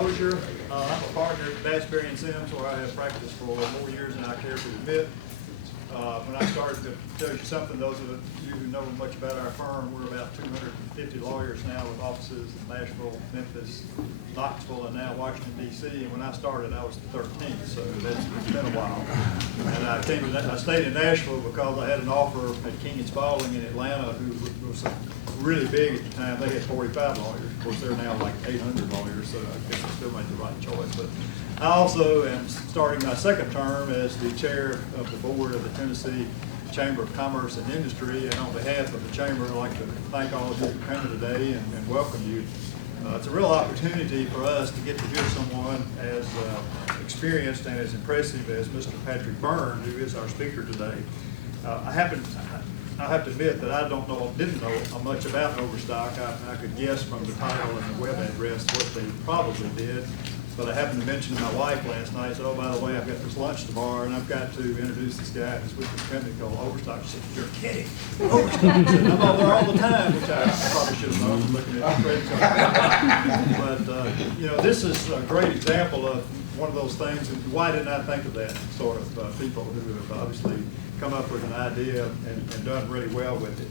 I'm a partner at Byrne and Sims, where I have practiced for more years than I care to admit. When I started, to tell you something, those of you who know much about our firm, we're about 250 lawyers now with offices in Nashville, Memphis, Knoxville, and now Washington, D.C. And when I started, I was the 13th, so it's been a while. And I stayed in Nashville because I had an offer at King & Spalding in Atlanta, who was really big at the time. They had 45 lawyers. Of course, they're now like 800 lawyers, so I guess I still made the right choice. But I also am starting my second term as the chair of the board of the Tennessee Chamber of Commerce and Industry, and on behalf of the Chamber, I'd like to thank all of you for coming today and welcome you. It's a real opportunity for us to get to hear someone as experienced and as impressive as Mr. Patrick Byrne, who is our speaker today. I have to admit that I didn't know much about Overstock. I could guess from the title and the web address what they probably did. But I happened to mention to my wife last night, I said, oh, by the way, I've got this lunch tomorrow, and I've got to introduce this guy who's with this company called Overstock. She said, you're kidding. Overstock. I said, I'm over there all the time, which I probably should have known looking at the credit card. But, this is a great example of one of those things, and why didn't I think of that sort of people who have obviously come up with an idea and done really well with it.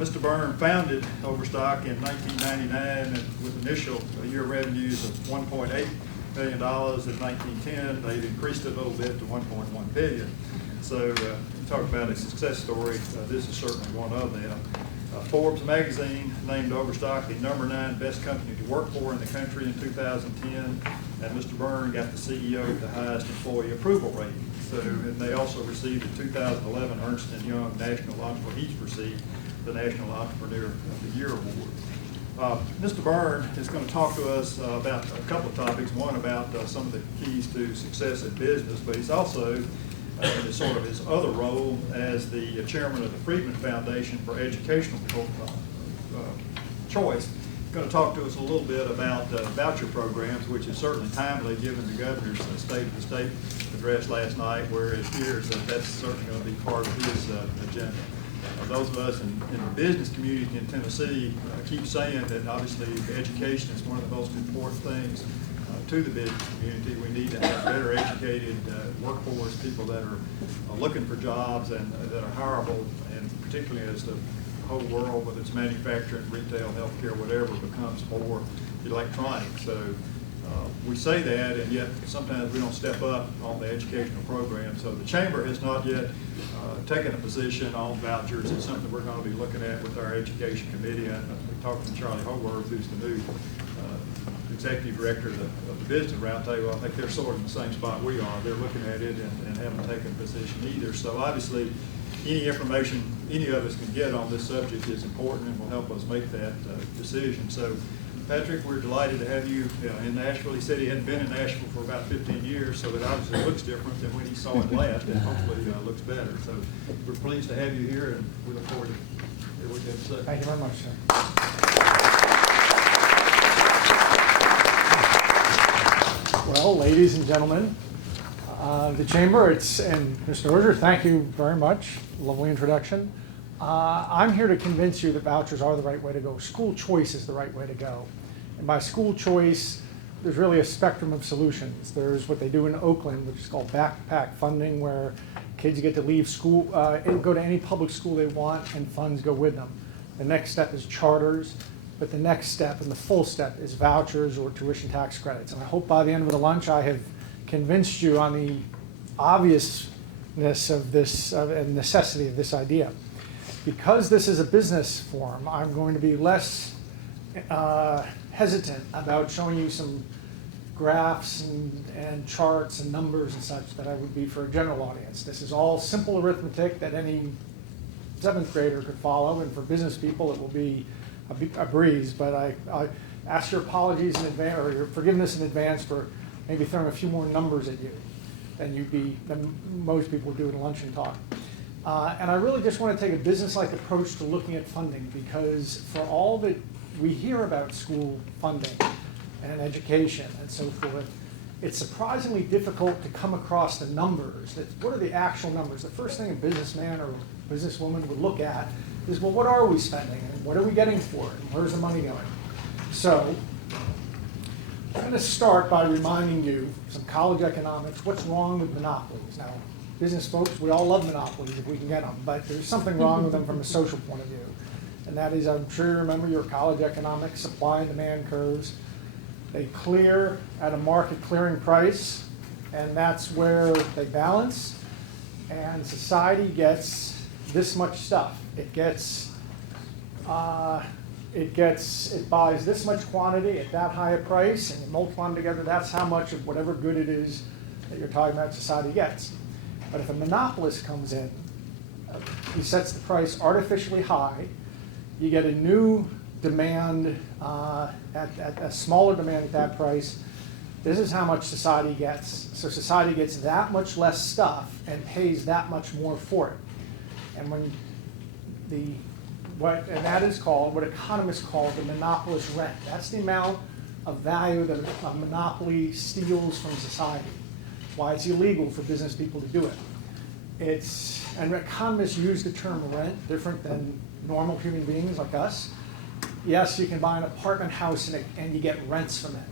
Mr. Byrne founded Overstock in 1999 with initial year revenues of $1.8 million in 1910. They've increased it a little bit to $1.1 billion. So talk about a success story. This is certainly one of them. Forbes magazine named Overstock the #9 best company to work for in the country in 2010, and Mr. Byrne got the CEO with the highest employee approval rating. So, and they also received the 2011 Ernst & Young National Entrepreneur. He's received the National Entrepreneur of the Year Award. Mr. Byrne is going to talk to us about a couple of topics. One about some of the keys to success in business, but he's also in sort of his other role as the chairman of the Friedman Foundation for Educational Choice. Going to talk to us a little bit about voucher programs, which is certainly timely given the governor's State of the State address last night, where it appears that that's certainly going to be part of his agenda. Those of us in the business community in Tennessee keep saying that obviously education is one of the most important things to the business community. We need to have better educated workforce, people that are looking for jobs and that are hireable, and particularly as the whole world, whether it's manufacturing, retail, healthcare, whatever, becomes more electronic. So we say that, and yet sometimes we don't step up on the educational program. So the Chamber has not yet taken a position on vouchers. It's something we're going to be looking at with our Education Committee. And we talked to Charlie Howarth, who's the new Executive Director of the Business Roundtable. I think they're sort of in the same spot we are. They're looking at it and haven't taken a position either. So obviously, any information any of us can get on this subject is important and will help us make that decision. So, Patrick, we're delighted to have you in Nashville. He said he hadn't been in Nashville for about 15 years, so it obviously looks different than when he saw it last, and hopefully looks better. So we're pleased to have you here, and we look forward to hearing what you have to say. Thank you very much, sir. Well, ladies and gentlemen, the Chamber, and Mr. Orger, thank you very much. Lovely introduction. I'm here to convince you that vouchers are the right way to go. School choice is the right way to go. And by school choice, there's really a spectrum of solutions. There's what they do in Oakland, which is called backpack funding, where kids get to leave school, go to any public school they want, and funds go with them. The next step is charters, but the next step and the full step is vouchers or tuition tax credits. And I hope by the end of the lunch I have convinced you on the obviousness of this and necessity of this idea. Because this is a business forum, I'm going to be less hesitant about showing you some graphs and charts and numbers and such that I would be for a general audience. This is all simple arithmetic that any 7th grader could follow, and for business people it will be a breeze. But I ask your apologies in advance, or your forgiveness in advance, for maybe throwing a few more numbers at you than most people do at a luncheon talk. And I really just want to take a business-like approach to looking at funding, because for all that we hear about school funding and education and so forth, it's surprisingly difficult to come across the numbers. What are the actual numbers? The first thing a businessman or businesswoman would look at is, well, what are we spending, and what are we getting for it, and where's the money going? So I'm going to start by reminding you some college economics, what's wrong with monopolies. Now, business folks, we all love monopolies if we can get them, but there's something wrong with them from a social point of view. And that is, I'm sure you remember your college economics, supply and demand curves. They clear at a market clearing price, and that's where they balance. And society gets this much stuff. It buys this much quantity at that high a price, and you multiply them together, that's how much of whatever good it is that you're talking about society gets. But if a monopolist comes in, he sets the price artificially high, you get a new demand, at a smaller demand at that price, this is how much society gets. So society gets that much less stuff and pays that much more for it. And and that is called, what economists call the monopolist rent. That's the amount of value that a monopoly steals from society. Why it's illegal for business people to do it. And economists use the term rent different than normal human beings like us. Yes, you can buy an apartment house and you get rents from it.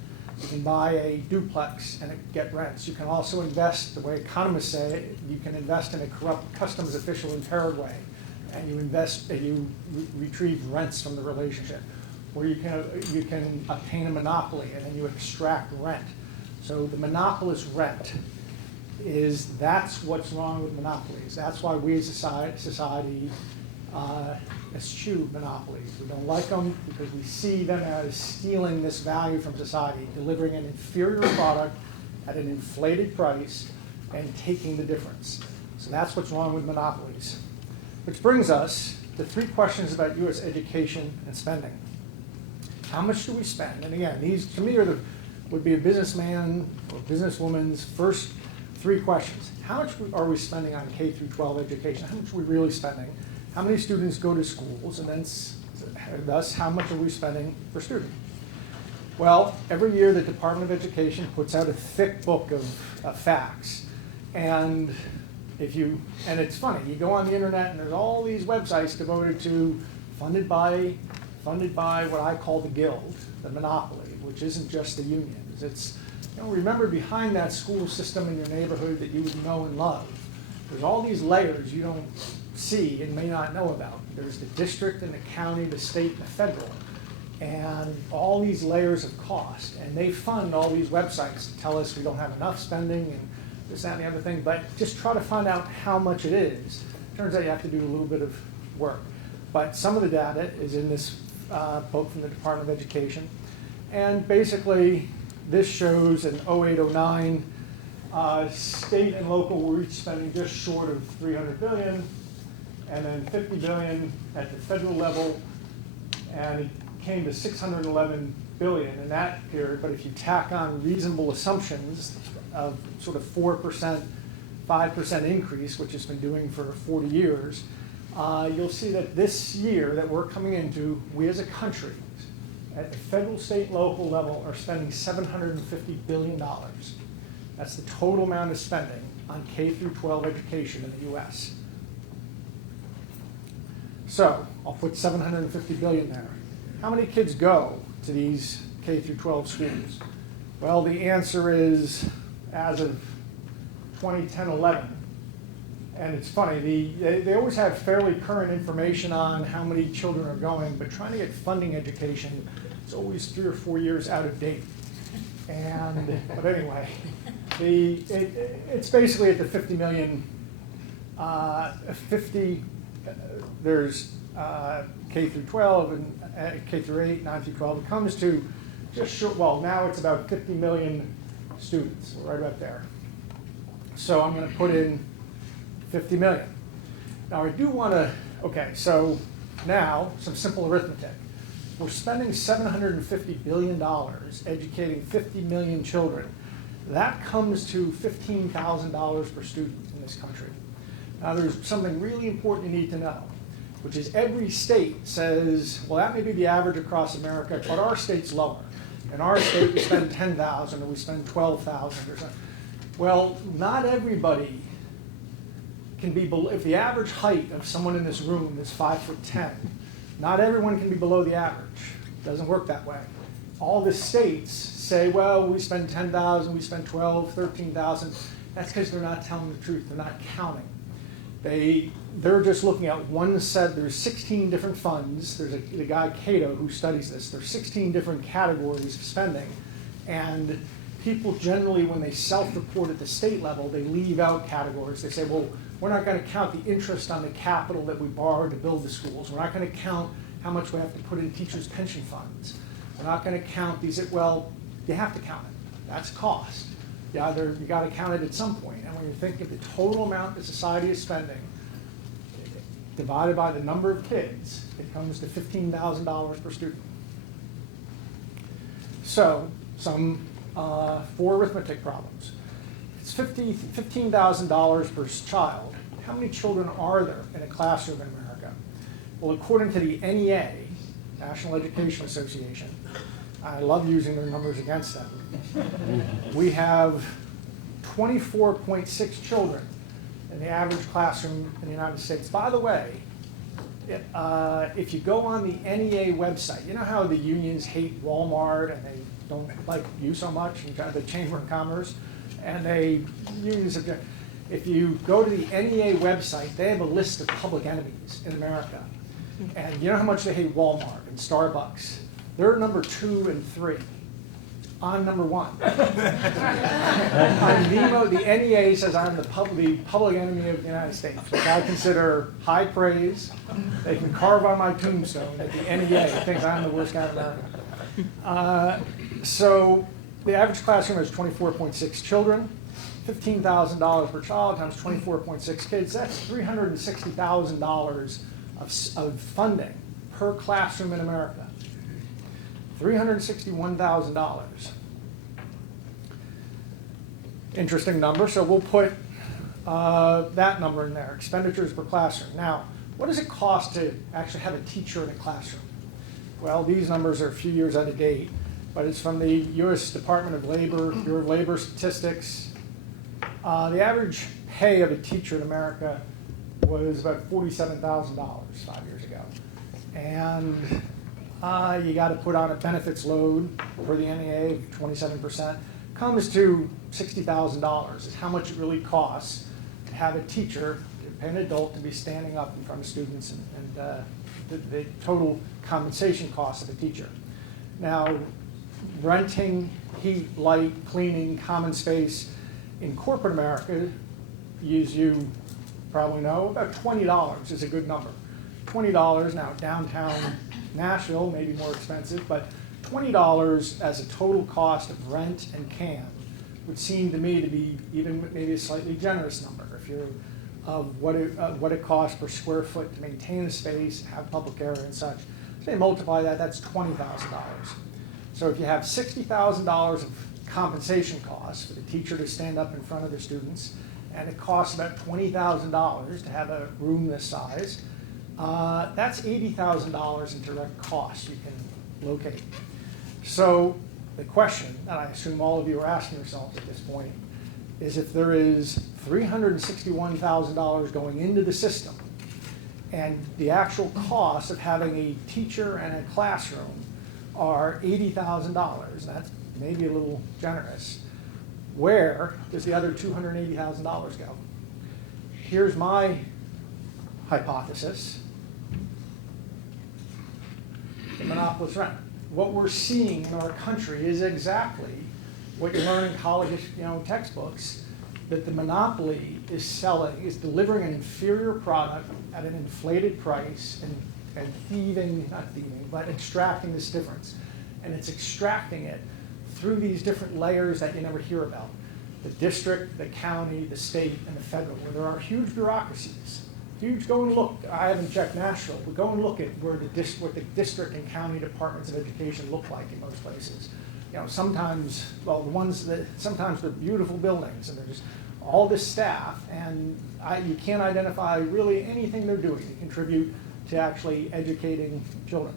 You can buy a duplex and get rents. You can also invest, the way economists say, you can invest in a corrupt customs official in Paraguay, and you retrieve rents from the relationship. Or you can obtain a monopoly and then you extract rent. So the monopolist rent that's what's wrong with monopolies. That's why we as a society eschew monopolies. We don't like them because we see them as stealing this value from society, delivering an inferior product at an inflated price and taking the difference. So that's what's wrong with monopolies. Which brings us to 3 questions about U.S. education and spending. How much do we spend? And again, these to me would be a businessman or businesswoman's first 3 questions. How much are we spending on K through 12 education? How much are we really spending? How many students go to schools? And then thus, how much are we spending per student? Well, every year the Department of Education puts out a thick book of facts. And it's funny, you go on the internet and there's all these websites devoted to funded by what I call the guild, the monopoly, which isn't just the unions. It's, remember behind that school system in your neighborhood that you would know and love, there's all these layers you don't see and may not know about. There's the district and the county, the state, and the federal, and all these layers of cost. And they fund all these websites to tell us we don't have enough spending and this, that, and the other thing, but just try to find out how much it is. Turns out you have to do a little bit of work. But some of the data is in this book from the Department of Education. And basically, this shows in 08-09, state and local were each spending just short of $300 billion, and then $50 billion at the federal level, and it came to $611 billion in that period. But if you tack on reasonable assumptions of sort of 4%, 5% increase, which it's been doing for 40 years, you'll see that this year that we're coming into, we as a country, at the federal, state, local level, are spending $750 billion. That's the total amount of spending on K through 12 education in the US. So I'll put $750 billion there. How many kids go to these K through 12 schools? Well, the answer is, as of 2010-11, and it's funny, they always have fairly current information on how many children are going, but trying to get funding education is always 3 or 4 years out of date. But anyway, it's basically at the 50 million, there's K through 12 and K through 8, 9 through 12. It comes to just short, well, now it's about 50 million students, right about there. So I'm going to put in 50 million. Now I do want to, okay, so now some simple arithmetic. We're spending $750 billion educating 50 million children. That comes to $15,000 per student in this country. Now there's something really important you need to know, which is every state says, well, that may be the average across America, but our state's lower. In our state, we spend 10,000 or we spend 12,000 or something. Well, not everybody can be below, if the average height of someone in this room is 5'10", not everyone can be below the average. It doesn't work that way. all the states say, well, we spend 10,000, we spend 12, 13,000. That's because they're not telling the truth. They're not counting. They're just looking at one set. There's 16 different funds. There's the guy Cato who studies this. There's 16 different categories of spending. And people generally, when they self-report at the state level, they leave out categories. They say, well, we're not going to count the interest on the capital that we borrowed to build the schools. We're not going to count how much we have to put in teachers' pension funds. We're not going to count these. Well, you have to count it. That's cost. You got to count it at some point. And when you think of the total amount that society is spending, divided by the number of kids, it comes to $15,000 per student. So, four arithmetic problems. It's $15,000 per child. How many children are there in a classroom in America? Well, according to the NEA, National Education Association, I love using their numbers against them, we have 24.6 children in the average classroom in the United States. By the way, if you go on the NEA website, you know how the unions hate Walmart and they don't like you so much, and the Chamber of Commerce, and unions object. If you go to the NEA website, they have a list of public enemies in America. And you know how much they hate Walmart and Starbucks? They're number 2 and 3. I'm number 1. The NEA says I'm the public enemy of the United States, which I consider high praise. They can carve on my tombstone that the NEA thinks I'm the worst guy in America. So the average classroom has 24.6 children, $15,000 per child times 24.6 kids. That's $360,000 of funding per classroom in America. $361,000. Interesting number, so we'll put that number in there, expenditures per classroom. Now, what does it cost to actually have a teacher in a classroom? Well, these numbers are a few years out of date, but it's from the U.S. Department of Labor, Bureau of Labor Statistics. The average pay of a teacher in America was about $47,000 5 years ago. And you got to put on a benefits load for the NEA of 27%. Comes to $60,000 is how much it really costs to have a teacher, an adult, to be standing up in front of students, and the total compensation cost of a teacher. Now, renting, heat, light, cleaning, common space in corporate America, as you probably know, about $20 is a good number. $20 now, downtown Nashville, maybe more expensive, but $20 as a total cost of rent and CAM would seem to me to be even maybe a slightly generous number if you're of what it costs per square foot to maintain a space, have public area and such. So they multiply that, that's $20,000. So if you have $60,000 of compensation costs for the teacher to stand up in front of the students, and it costs about $20,000 to have a room this size, that's $80,000 in direct costs you can locate. So the question that I assume all of you are asking yourselves at this point is, if there is $361,000 going into the system and the actual cost of having a teacher and a classroom are $80,000, that's maybe a little generous, where does the other $280,000 go? Here's my hypothesis. The monopolist rent. What we're seeing in our country is exactly what you learn in college, textbooks, that the monopoly is delivering an inferior product at an inflated price and but extracting this difference. And it's extracting it through these different layers that you never hear about. The district, the county, the state, and the federal, where there are huge bureaucracies. Go and look. I haven't checked Nashville, but go and look at what the district and county departments of education look like in most places. Sometimes, sometimes they're beautiful buildings, and there's all this staff, and you can't identify really anything they're doing to contribute to actually educating children.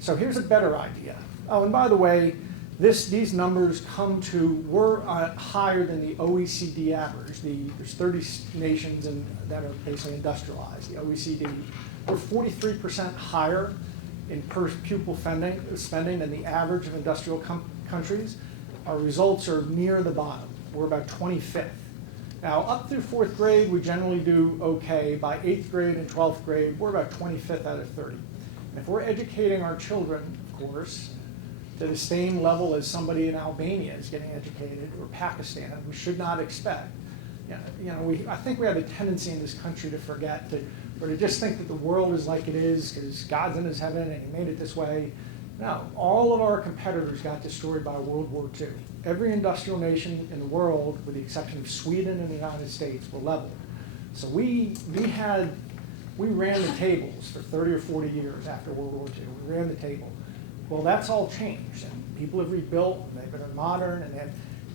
So here's a better idea. Oh, and by the way, these numbers were higher than the OECD average. There's 30 nations that are basically industrialized. The OECD were 43% higher in per pupil spending than the average of industrial countries. Our results are near the bottom. We're about 25th. Now, up through 4th grade, we generally do okay. By 8th grade and 12th grade, we're about 25th out of 30. And if we're educating our children, of course, to the same level as somebody in Albania is getting educated, or Pakistan, we should not expect. I think we have a tendency in this country to forget that, or to just think that the world is like it is because God's in his heaven and he made it this way. No, all of our competitors got destroyed by World War II. Every industrial nation in the world, with the exception of Sweden and the United States, were leveled. So we ran the tables for 30 or 40 years after World War II. We ran the table. Well, that's all changed, and people have rebuilt, and they've been modern,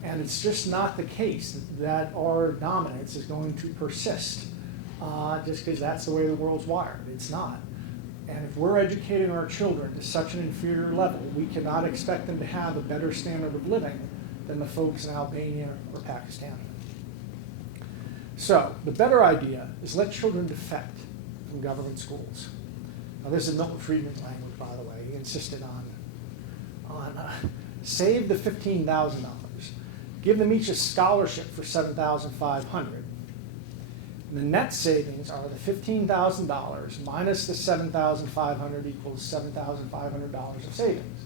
and it's just not the case that our dominance is going to persist just because that's the way the world's wired. It's not. And if we're educating our children to such an inferior level, we cannot expect them to have a better standard of living than the folks in Albania or Pakistan. So the better idea is let children defect from government schools. Now, this is Milton Friedman's language, by the way. He insisted on save the $15,000. Give them each a scholarship for $7,500. The net savings are the $15,000 minus the $7,500 equals $7,500 of savings.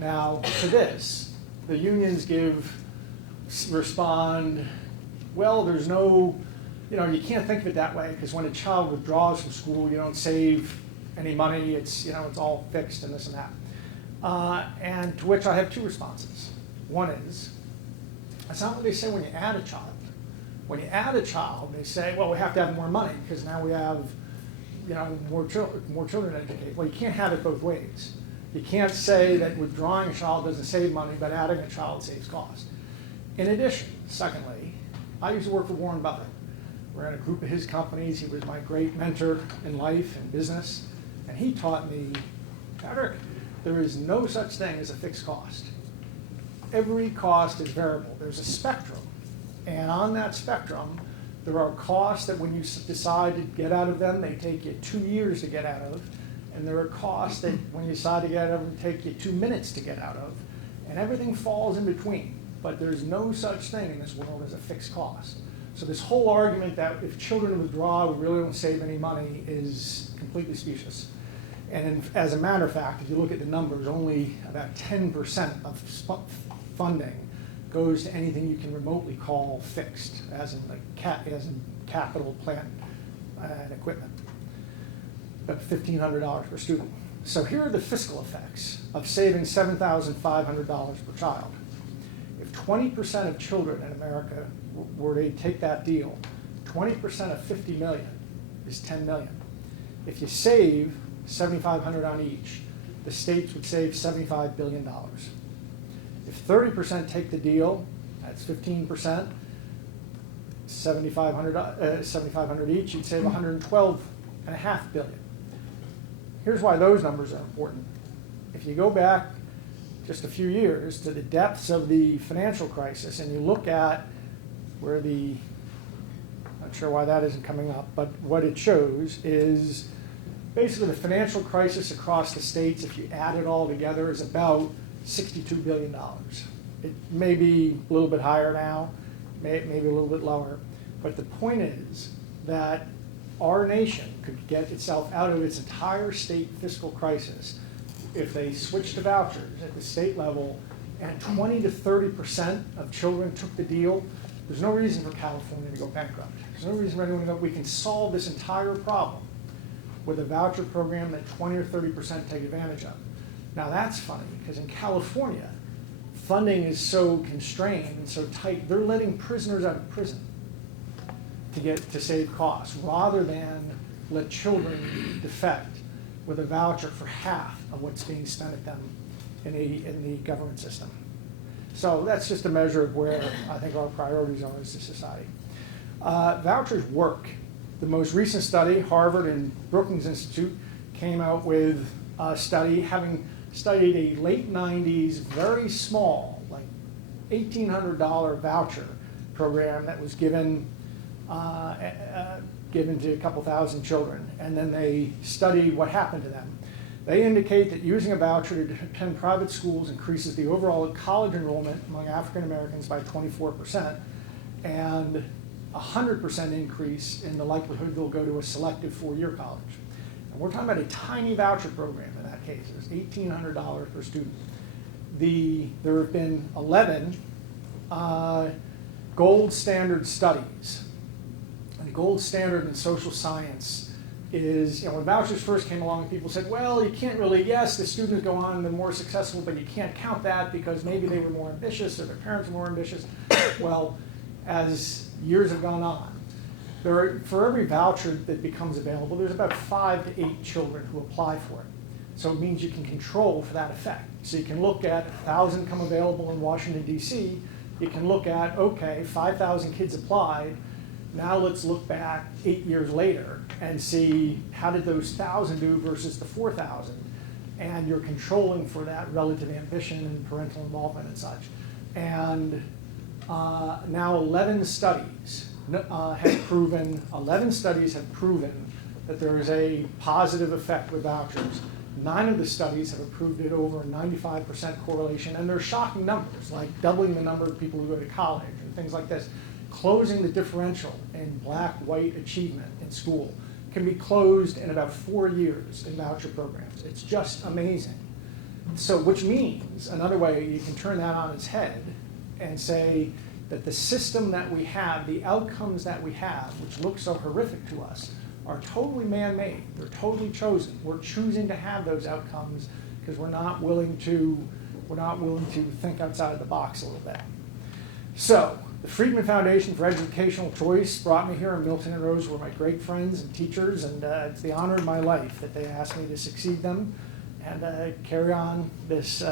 Now, to this, the unions respond, well, there's no, you can't think of it that way because when a child withdraws from school, you don't save any money. It's all fixed and this and that. And to which I have two responses. One is, that's not what they say when you add a child. When you add a child, they say, well, we have to have more money because now we have, more children to educate. Well, you can't have it both ways. You can't say that withdrawing a child doesn't save money, but adding a child saves cost. In addition, secondly, I used to work for Warren Buffett. We're in a group of his companies. He was my great mentor in life and business. And he taught me, Patrick, there is no such thing as a fixed cost. Every cost is variable. There's a spectrum. And on that spectrum, there are costs that when you decide to get out of them, they take you 2 years to get out of. And there are costs that when you decide to get out of them, take you 2 minutes to get out of. And everything falls in between. But there's no such thing in this world as a fixed cost. So this whole argument that if children withdraw, we really don't save any money is completely specious. And as a matter of fact, if you look at the numbers, only about 10% of funding goes to anything you can remotely call fixed, as in capital, plant, and equipment. About $1,500 per student. So here are the fiscal effects of saving $7,500 per child. If 20% of children in America were to take that deal, 20% of 50 million is 10 million. If you save $7,500 on each, the states would save $75 billion. If 30% take the deal, that's 15%, $7,500 each, you'd save $112.5 billion. Here's why those numbers are important. If you go back just a few years to the depths of the financial crisis and you look at where not sure why that isn't coming up, but what it shows is basically the financial crisis across the states, if you add it all together, is about $62 billion. It may be a little bit higher now, maybe a little bit lower, but the point is that our nation could get itself out of its entire state fiscal crisis if they switched to vouchers at the state level and 20 to 30% of children took the deal. There's no reason for California to go bankrupt. There's no reason for anyone to go. We can solve this entire problem with a voucher program that 20 or 30% take advantage of. Now that's funny, because in California, funding is so constrained and so tight, they're letting prisoners out of prison to save costs, rather than let children defect with a voucher for half of what's being spent at them in the government system. So that's just a measure of where I think our priorities are as a society. Vouchers work. The most recent study, Harvard and Brookings Institute, came out with a study having studied a late 90s, very small, like $1,800 voucher program that was given to a couple thousand children. And then they studied what happened to them. They indicate that using a voucher to attend private schools increases the overall college enrollment among African Americans by 24%, and 100% increase in the likelihood they'll go to a selective 4-year college. And we're talking about a tiny voucher program in that case. It's $1,800 per student. There have been 11 gold standard studies. And the gold standard in social science is, when vouchers first came along, people said, well, you can't really, yes, the students go on and they're more successful, but you can't count that because maybe they were more ambitious or their parents were more ambitious. Well, as years have gone on, for every voucher that becomes available, there's about 5 to 8 children who apply for it. So it means you can control for that effect. So you can look at 1,000 come available in Washington, D.C. You can look at, okay, 5,000 kids applied. Now let's look back 8 years later and see how did those 1,000 do versus the 4,000. And you're controlling for that relative ambition and parental involvement and such. And now 11 studies have proven that there is a positive effect with vouchers. 9 of the studies have approved it over a 95% correlation, and they're shocking numbers, like doubling the number of people who go to college and things like this. Closing the differential in black-white achievement in school can be closed in about 4 years in voucher programs. It's just amazing. So, which means, another way you can turn that on its head and say that the system that we have, the outcomes that we have, which look so horrific to us, are totally man-made. They're totally chosen. We're choosing to have those outcomes because we're not willing to think outside of the box a little bit. So, the Friedman Foundation for Educational Choice brought me here, and Milton and Rose were my great friends and teachers, and it's the honor of my life that they asked me to succeed them and carry on this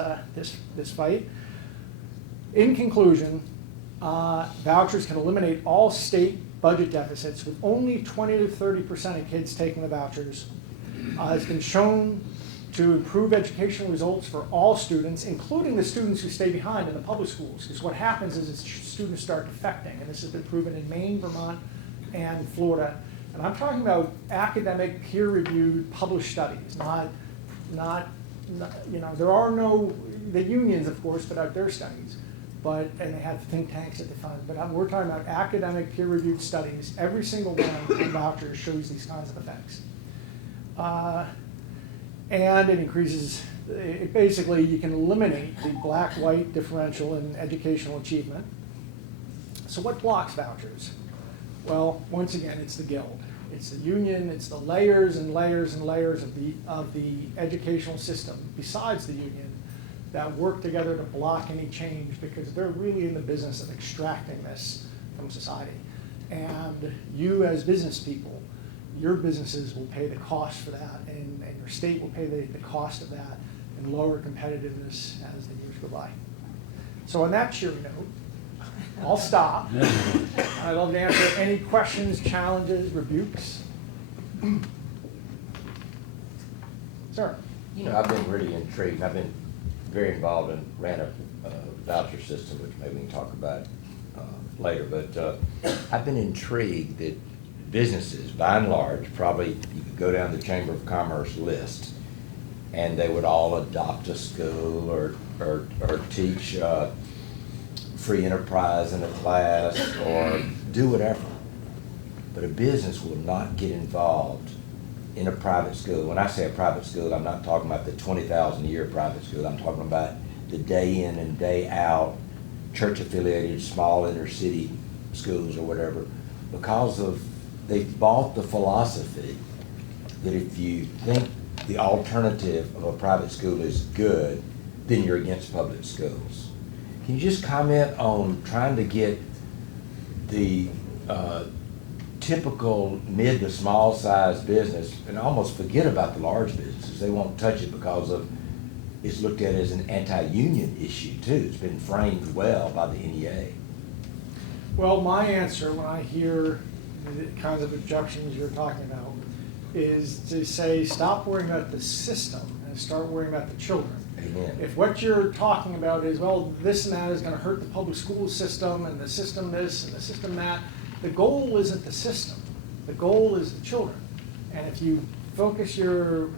fight. In conclusion, vouchers can eliminate all state budget deficits with only 20 to 30% of kids taking the vouchers. It's been shown to improve educational results for all students, including the students who stay behind in the public schools, because what happens is students start defecting, and this has been proven in Maine, Vermont, and Florida. And I'm talking about academic, peer-reviewed, published studies, not there are no, the unions, of course, put out their studies, and they have think tanks that they fund, but we're talking about academic, peer-reviewed studies. Every single one of vouchers shows these kinds of effects. And it increases, basically you can eliminate the black-white differential in educational achievement. So what blocks vouchers? Well, once again, it's the guild. It's the union, it's the layers and layers and layers of the educational system besides the union that work together to block any change because they're really in the business of extracting this from society. And you as business people, your businesses will pay the cost for that, and your state will pay the cost of that and lower competitiveness as the years go by. So on that cheery note, I'll stop. I'd love to answer any questions, challenges, rebukes. Sir? I've been really intrigued. I've been very involved and ran a voucher system, which maybe we can talk about later. But I've been intrigued that businesses, by and large, probably you could go down the Chamber of Commerce list, and they would all adopt a school or teach free enterprise in a class or do whatever. But a business will not get involved in a private school. When I say a private school, I'm not talking about the $20,000 a year private school. I'm talking about the day in and day out, church-affiliated, small inner-city schools or whatever, because they've bought the philosophy that if you think the alternative of a private school is good, then you're against public schools. Can you just comment on trying to get the typical mid to small size business and almost forget about the large businesses? They won't touch it because it's looked at as an anti-union issue too. It's been framed well by the NEA. Well, my answer when I hear the kinds of objections you're talking about is to say stop worrying about the system and start worrying about the children. Amen. If what you're talking about is, well, this and that is going to hurt the public school system and the system this and the system that, the goal isn't the system. The goal is the children. And if you focus your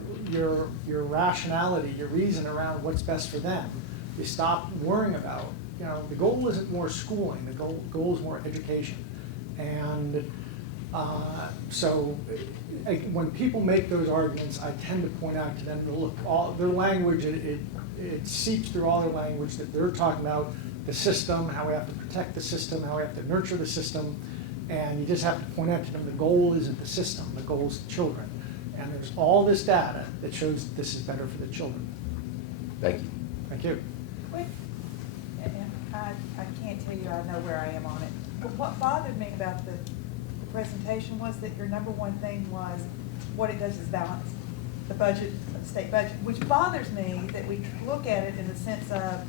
rationality, your reason around what's best for them. You stop worrying about, the goal isn't more schooling, the goal is more education. And so when people make those arguments, I tend to point out to them, look, all their language, it seeps through all their language that they're talking about the system, how we have to protect the system, how we have to nurture the system. And you just have to point out to them the goal isn't the system, the goal is the children. And there's all this data that shows that this is better for the children. Thank you. Thank you. Wait, and I can't tell you I know where I am on it. But what bothered me about the presentation was that your number one thing was what it does is balance the budget, the state budget, which bothers me that we look at it in the sense of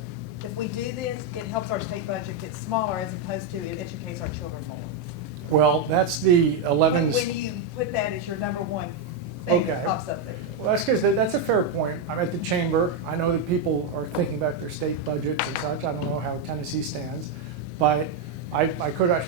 if we do this, it helps our state budget get smaller as opposed to it educates our children more. Well, that's the 11. When you put that as your number one thing that Okay. pops up there. Well, that's because that's a fair point. I'm at the chamber. I know that people are thinking about their state budgets and such. I don't know how Tennessee stands, but I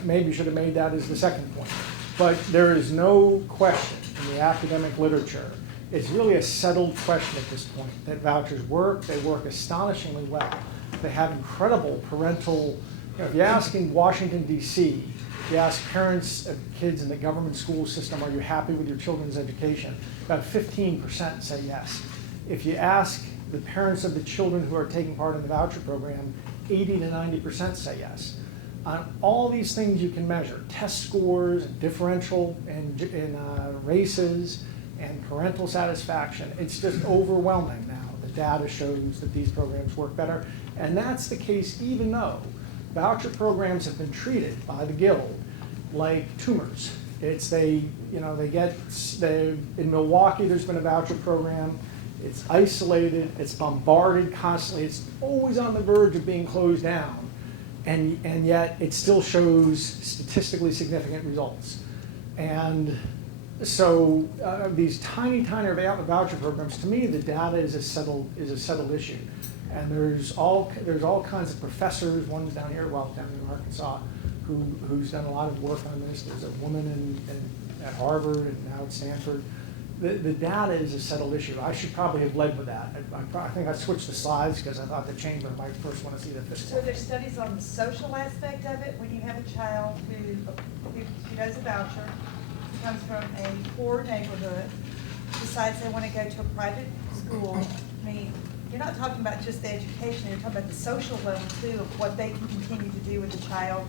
maybe should have made that as the second point. But there is no question in the academic literature, it's really a settled question at this point, that vouchers work. They work astonishingly well. They have incredible parental, if you ask in Washington, D.C., if you ask parents of kids in the government school system, are you happy with your children's education? About 15% say yes. If you ask the parents of the children who are taking part in the voucher program, 80 to 90% say yes. On all these things you can measure, test scores, differential in races, and parental satisfaction. It's just overwhelming now. The data shows that these programs work better. And that's the case even though voucher programs have been treated by the Guild like tumors. In Milwaukee there's been a voucher program. It's isolated, it's bombarded constantly, it's always on the verge of being closed down. And yet it still shows statistically significant results. And so these tiny voucher programs, to me, the data is a settled issue. And there's all kinds of professors. One's down here, down in Arkansas, who's done a lot of work on this. There's a woman at Harvard and now at Stanford. The data is a settled issue. I should probably have led with that. I think I switched the slides because I thought the chamber might first want to see the fiscal. So there's studies on the social aspect of it. When you have a child who does a voucher, comes from a poor neighborhood, decides they want to go to a private school. I mean, you're not talking about just the education, you're talking about the social level too of what they can continue to do with the child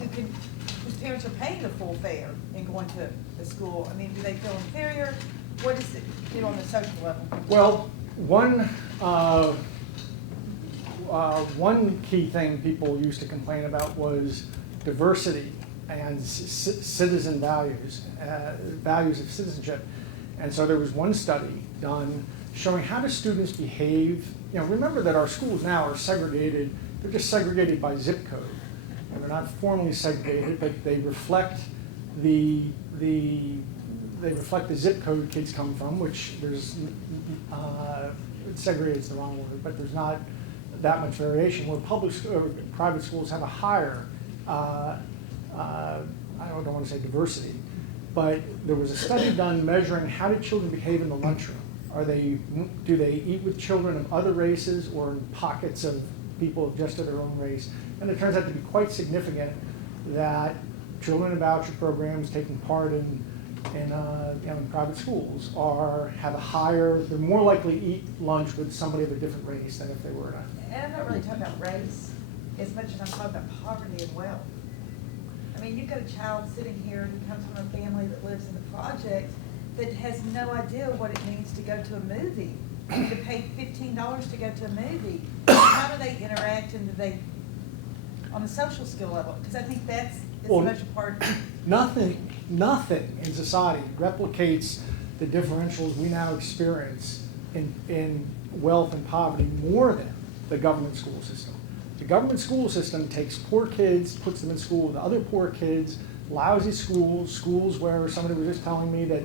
whose parents are paying the full fare and going to the school. I mean, do they feel inferior? What does it do on the social level? Well, one key thing people used to complain about was diversity and citizen values, values of citizenship. And so there was one study done showing how do students behave. Remember that our schools now are segregated. They're just segregated by zip code. And they're not formally segregated, but they reflect the zip code kids come from, which there's, segregated is the wrong word, but there's not that much variation. Where private schools have a higher, I don't want to say diversity, but there was a study done measuring how do children behave in the lunchroom. Do they eat with children of other races or in pockets of people just of their own race? And it turns out to be quite significant that children in voucher programs taking part in private schools they're more likely to eat lunch with somebody of a different race than if they were not. And I'm not really talking about race as much as I'm talking about poverty and wealth. I mean, you've got a child sitting here who comes from a family that lives in the project that has no idea what it means to go to a movie, to pay $15 to go to a movie. How do they interact and do they, on the social skill level? Because I think that's much a part. Nothing in society replicates the differentials we now experience in wealth and poverty more than the government school system. The government school system takes poor kids, puts them in school with other poor kids, lousy schools where somebody was just telling me that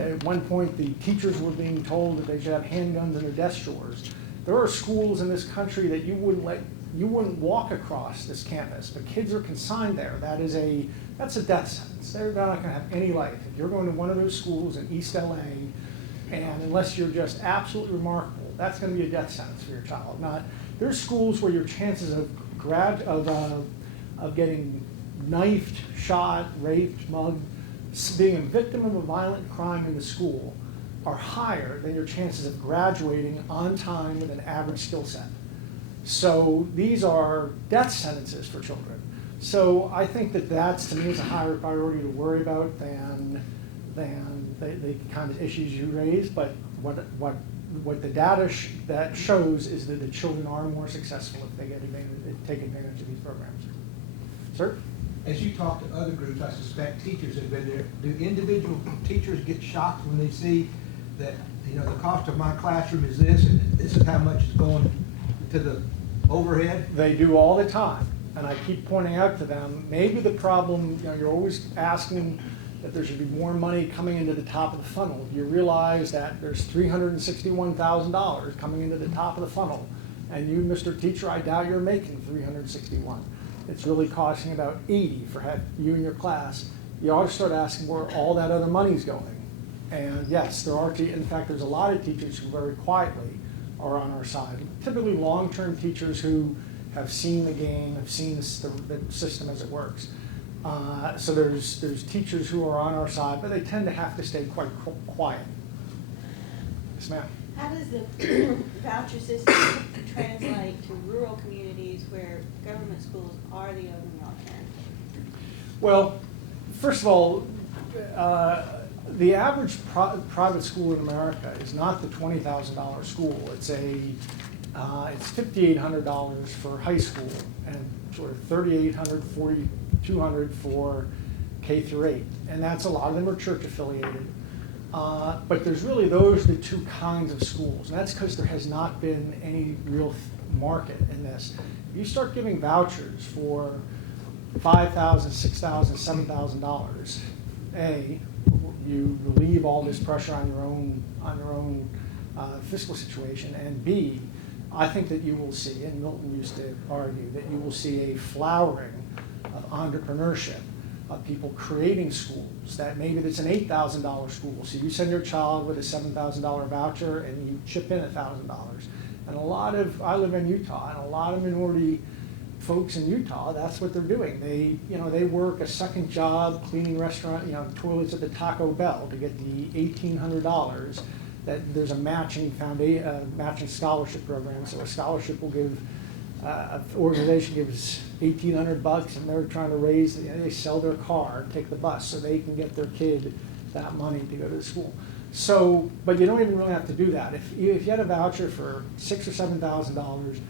at one point the teachers were being told that they should have handguns in their desk drawers. There are schools in this country that you wouldn't walk across this campus, but kids are consigned there. That's a death sentence. They're not going to have any life. If you're going to one of those schools in East LA, And unless you're just absolutely remarkable, that's going to be a death sentence for your child. Not, there's schools where your chances of getting knifed, shot, raped, mugged, being a victim of a violent crime in the school are higher than your chances of graduating on time with an average skill set. So these are death sentences for children. So I think that that's, to me, is a higher priority to worry about than the kind of issues you raise. But what the data that shows is that the children are more successful if they take advantage of these programs. Sir? As you talk to other groups, I suspect teachers have been there. Do individual teachers get shocked when they see that, the cost of my classroom is this, and this is how much is going to the overhead? They do all the time, and I keep pointing out to them, maybe the problem, you're always asking that there should be more money coming into the top of the funnel. You realize that there's $361,000 coming into the top of the funnel, and you, Mr. Teacher, I doubt you're making $361,000. It's really costing about $80,000 for you and your class. You ought to start asking where all that other money's going. And yes, there are, in fact, there's a lot of teachers who very quietly are on our side. Typically long-term teachers who have seen the game, have seen the system as it works. So there's teachers who are on our side, but they tend to have to stay quite quiet. Yes, ma'am. How does the voucher system translate to rural communities where government schools are the only alternative? Well, first of all, the average private school in America is not the $20,000 school. It's $5,800 for high school and sort of $3,800, $4,200 for K through 8, and that's a lot of them are church affiliated. But there's really those are the two kinds of schools, and that's because there has not been any real market in this. You start giving vouchers for $5,000, $6,000, $7,000. You relieve all this pressure on your own fiscal situation, and B, I think that you will see, and Milton used to argue, that you will see a flowering of entrepreneurship, of people creating schools, that maybe it's an $8,000 school. So you send your child with a $7,000 voucher and you chip in $1,000. And I live in Utah, and a lot of minority folks in Utah, that's what they're doing. They work a second job cleaning restaurant, toilets at the Taco Bell to get the $1,800. That there's a matching scholarship program. So a scholarship will give, an organization gives $1,800, and they're trying to raise. They sell their car, take the bus, so they can get their kid that money to go to the school. So, but you don't even really have to do that. If you had a voucher for $6,000 or $7,000,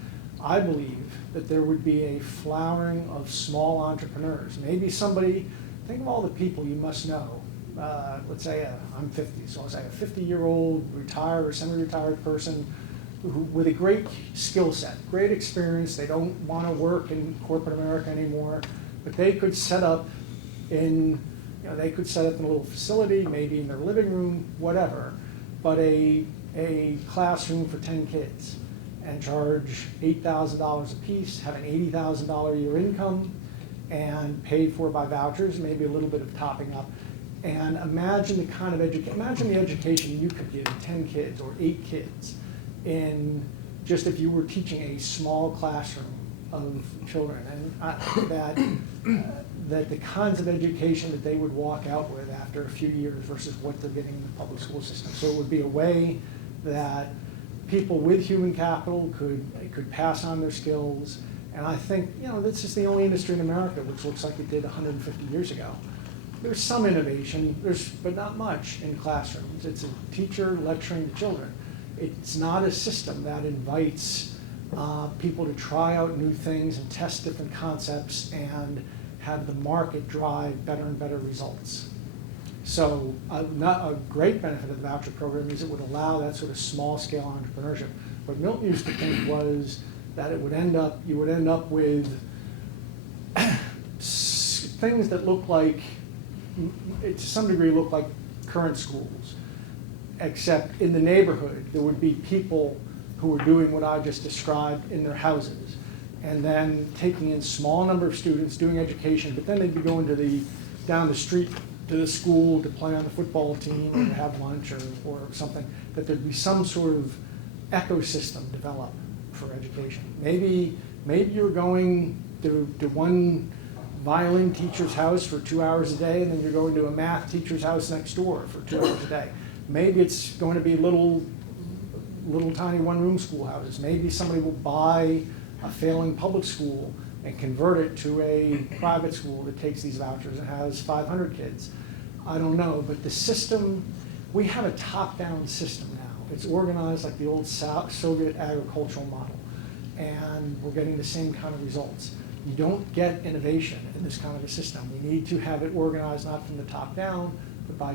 I believe that there would be a flowering of small entrepreneurs. Maybe somebody, think of all the people you must know. Let's say I'm 50, so I'll say a 50-year-old retired or semi-retired person with a great skill set, great experience. They don't want to work in corporate America anymore, but they could set up in a little facility, maybe in their living room, whatever, but a classroom for 10 kids, and charge $8,000 a piece, have an $80,000 a year income, and paid for by vouchers, maybe a little bit of topping up. And imagine the kind of imagine the education you could give 10 kids or 8 kids in just if you were teaching a small classroom of children, and that the kinds of education that they would walk out with after a few years versus what they're getting in the public school system. So it would be a way that people with human capital could pass on their skills. And I think, this is the only industry in America which looks like it did 150 years ago. There's some innovation, but not much in classrooms. It's a teacher lecturing to children. It's not a system that invites people to try out new things and test different concepts and have the market drive better and better results. So not a great benefit of the voucher program is it would allow that sort of small-scale entrepreneurship. What Milton used to think was that you would end up with things that look like, to some degree, look like current schools, except in the neighborhood there would be people who were doing what I just described in their houses, and then taking in small number of students, doing education, but then they'd be going down the street to the school to play on the football team or to have lunch or something, that there'd be some sort of ecosystem developed for education. Maybe you're going to one violin teacher's house for 2 hours a day, and then you're going to a math teacher's house next door for 2 hours a day. Maybe it's going to be little tiny one-room schoolhouses. Maybe somebody will buy a failing public school and convert it to a private school that takes these vouchers and has 500 kids. I don't know, but the system, we have a top-down system now. It's organized like the old Soviet agricultural model, and we're getting the same kind of results. You don't get innovation in this kind of a system. We need to have it organized not from the top down, but by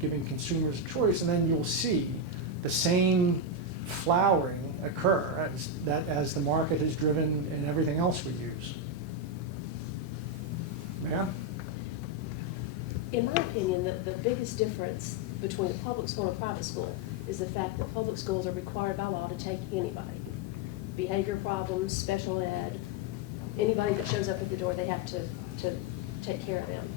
giving consumers a choice, and then you'll see the same flowering occur as the market has driven in everything else we use. Ma'am? In my opinion, the biggest difference between a public school and a private school is the fact that public schools are required by law to take anybody. Behavior problems, special ed, anybody that shows up at the door, they have to take care of them.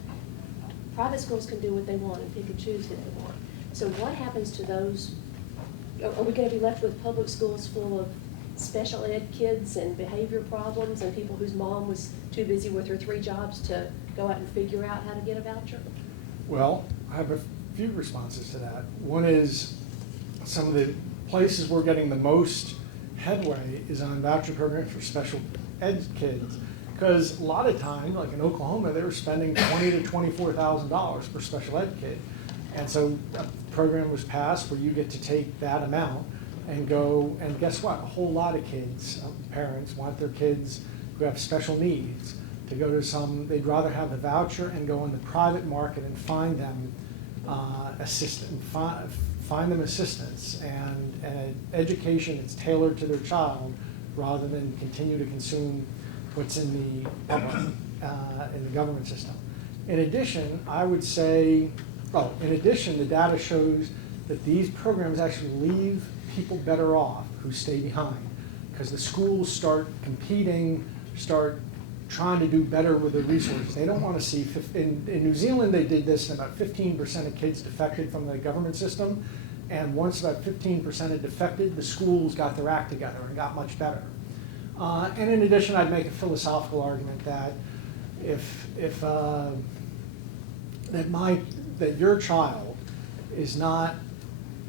Private schools can do what they want and pick and choose who they want. So what happens to those? Are we going to be left with public schools full of special ed kids and behavior problems and people whose mom was too busy with her 3 jobs to go out and figure out how to get a voucher? Well, I have a few responses to that. One is some of the places we're getting the most headway is on voucher programs for special ed kids. Because a lot of times, like in Oklahoma, they were spending $20,000 to $24,000 per special ed kid. And so a program was passed where you get to take that amount and go, and guess what? A whole lot of kids, parents want their kids who have special needs to go to some, they'd rather have the voucher and go in the private market and find them find them assistance and an education that's tailored to their child rather than continue to consume what's in the government system. In addition, I would say, the data shows that these programs actually leave people better off who stay behind, because the schools start competing, start trying to do better with their resources. They don't want to see, in New Zealand they did this and about 15% of kids defected from the government system, and once about 15% had defected, the schools got their act together and got much better. And in addition, I'd make a philosophical argument that that your child is not